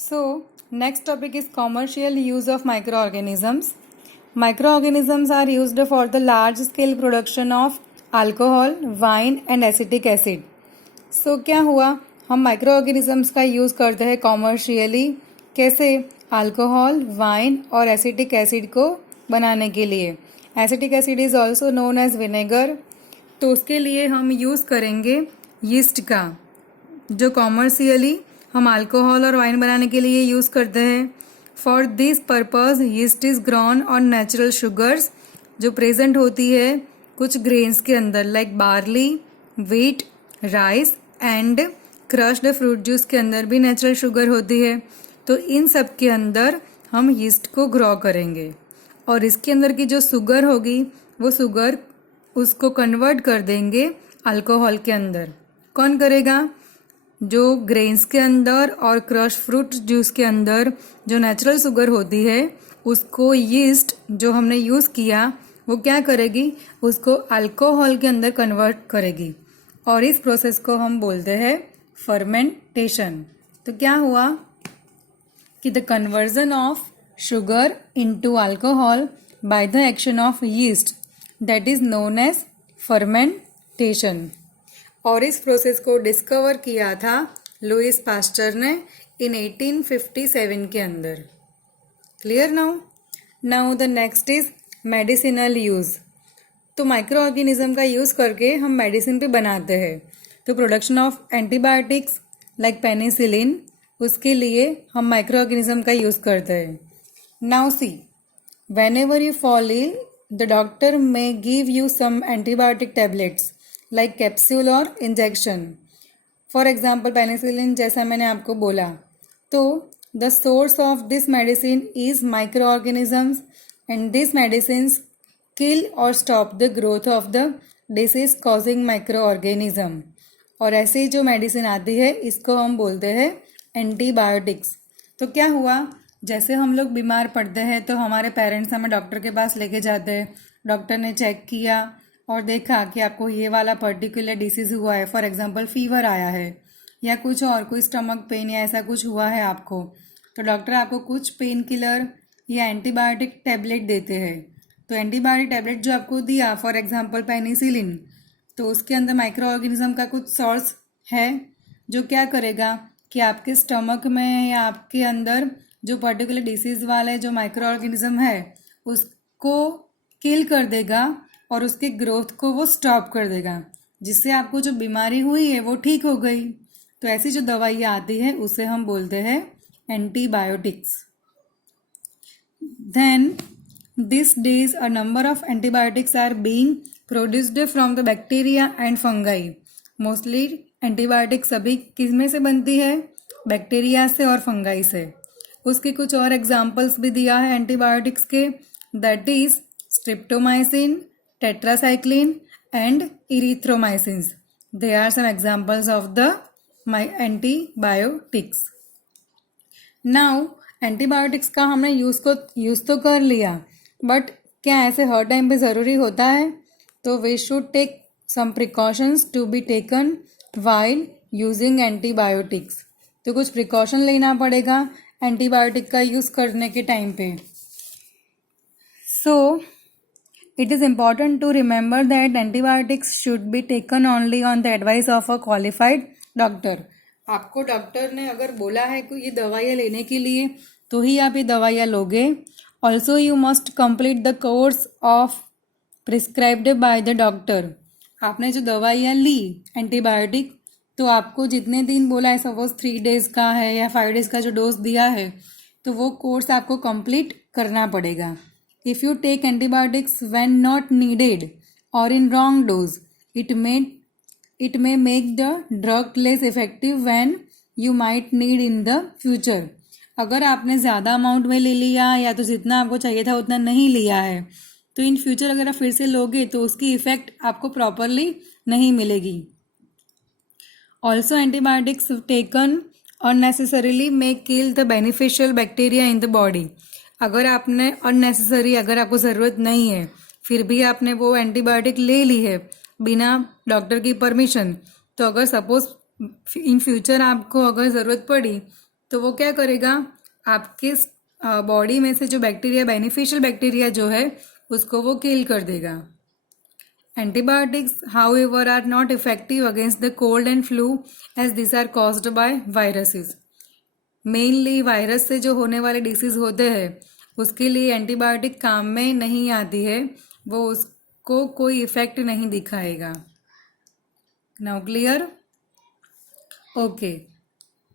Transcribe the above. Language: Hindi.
So, next topic is commercial use of microorganisms. Microorganisms are used for the large scale production of alcohol, wine and acetic acid. So, क्या हुआ, हम माइक्रोऑर्गेनिजम्स का यूज़ करते हैं कॉमर्शियली. कैसे? अल्कोहल, वाइन और एसिटिक एसिड को बनाने के लिए. Acetic acid is also known as vinegar. तो उसके लिए हम यूज़ करेंगे यीस्ट का, जो कॉमर्शियली हम अल्कोहल और वाइन बनाने के लिए यूज़ करते हैं. For this purpose yeast is grown on natural sugars, जो प्रेजेंट होती है कुछ ग्रेन्स के अंदर, like barley, wheat, rice and crushed fruit juice के अंदर भी नेचुरल शुगर होती है. तो इन सब के अंदर हम यीस्ट को ग्रो करेंगे और इसके अंदर की जो शुगर होगी वो शुगर उसको कन्वर्ट कर देंगे अल्कोहल के अंदर. कौन करेगा? जो ग्रेन्स के अंदर और क्रश फ्रूट जूस के अंदर जो नेचुरल शुगर होती है उसको यीस्ट जो हमने यूज़ किया वो क्या करेगी, उसको अल्कोहल के अंदर कन्वर्ट करेगी और इस प्रोसेस को हम बोलते हैं फर्मेंटेशन. तो क्या हुआ कि the conversion of sugar into alcohol by the action of yeast, that is known as fermentation. और इस प्रोसेस को डिस्कवर किया था लुइस पास्चर ने इन 1857 के अंदर. Clear now? Now the next is medicinal use. तो माइक्रो ऑर्गेनिज्म का यूज़ करके हम मेडिसिन भी बनाते हैं. तो production of antibiotics like penicillin, उसके लिए हम माइक्रो ऑर्गेनिज्म का यूज़ करते हैं. Now see, whenever you fall ill, the doctor may give you some antibiotic tablets like capsule or injection. For example, penicillin जैसा मैंने आपको बोला. तो the source of this medicine is microorganisms and these medicines kill or stop the growth of the disease causing microorganism. और ऐसे जो मेडिसिन आती है इसको हम बोलते हैं एंटीबायोटिक्स. तो क्या हुआ, जैसे हम लोग बीमार पड़ते हैं तो हमारे पेरेंट्स हमें डॉक्टर के पास लेके जाते हैं. डॉक्टर ने चेक किया और देखा कि आपको ये वाला पर्टिकुलर डिसीज़ हुआ है. फॉर एग्जांपल फीवर आया है या कुछ और, कोई स्टमक पेन या ऐसा कुछ हुआ है आपको, तो डॉक्टर आपको कुछ पेन किलर या एंटीबायोटिक टैबलेट देते हैं. तो एंटीबायोटिक टैबलेट जो आपको दिया, फॉर एग्जांपल पेनिसिलिन, तो उसके अंदर माइक्रो ऑर्गेनिज्म का कुछ सोर्स है जो क्या करेगा कि आपके स्टमक में या आपके अंदर जो पर्टिकुलर डिसीज़ वाले जो माइक्रो ऑर्गेनिज्म है उसको किल कर देगा और उसके ग्रोथ को वो स्टॉप कर देगा, जिससे आपको जो बीमारी हुई है वो ठीक हो गई. तो ऐसी जो दवाइयाँ आती है उसे हम बोलते हैं antibiotics. Then this days a number of antibiotics are being produced from the bacteria and fungi. Mostly antibiotics अभी किस में से बनती है? बैक्टीरिया से और फंगाई से. उसके कुछ और एग्जाम्पल्स भी दिया है एंटीबायोटिक्स के, that is streptomycin, tetracycline and erythromycins. They are some examples of the antibiotics. Now antibiotics का हमने यूज़ तो कर लिया, बट क्या ऐसे हर टाइम पे ज़रूरी होता है? तो we should take some precautions to be taken while using antibiotics. तो कुछ प्रिकॉशन लेना पड़ेगा एंटीबायोटिक का यूज़ करने के टाइम पे. So it is important to remember that antibiotics should be taken only on the advice of a qualified doctor. आपको डॉक्टर ने अगर बोला है कि ये दवाइयाँ लेने के लिए तो ही आप ये दवाइयाँ लोगे. Also you must complete the course of prescribed by the doctor. आपने जो दवाइयाँ ली एंटीबायोटिक, तो आपको जितने दिन बोला है, सपोज 3 days का है या 5 days का जो डोज दिया है, तो वो कोर्स आपको कंप्लीट करना पड़ेगा. If you take antibiotics when not needed or in wrong dose, it may make the drug less effective when you might need in the future. अगर आपने ज़्यादा अमाउंट में ले लिया या तो जितना आपको चाहिए था उतना नहीं लिया है, तो इन फ्यूचर अगर आप फिर से लोगे तो उसकी इफ़ेक्ट आपको प्रॉपरली नहीं मिलेगी. Also antibiotics taken unnecessarily may kill the beneficial bacteria in the body. अगर आपने अननेसेसरी, अगर आपको ज़रूरत नहीं है फिर भी आपने वो एंटीबायोटिक ले ली है बिना डॉक्टर की परमिशन, तो अगर सपोज इन फ्यूचर आपको अगर ज़रूरत पड़ी तो वो क्या करेगा, आपके बॉडी में से जो बैक्टीरिया, बेनिफिशियल बैक्टीरिया जो है, उसको वो किल कर देगा। Antibiotics however are not effective against the cold and flu as these are caused by viruses. Mainly virus से जो होने वाले डिसीज होते हैं उसके लिए एंटीबायोटिक काम में नहीं आती है, वो उसको कोई इफेक्ट नहीं दिखाएगा। Now clear? ओके,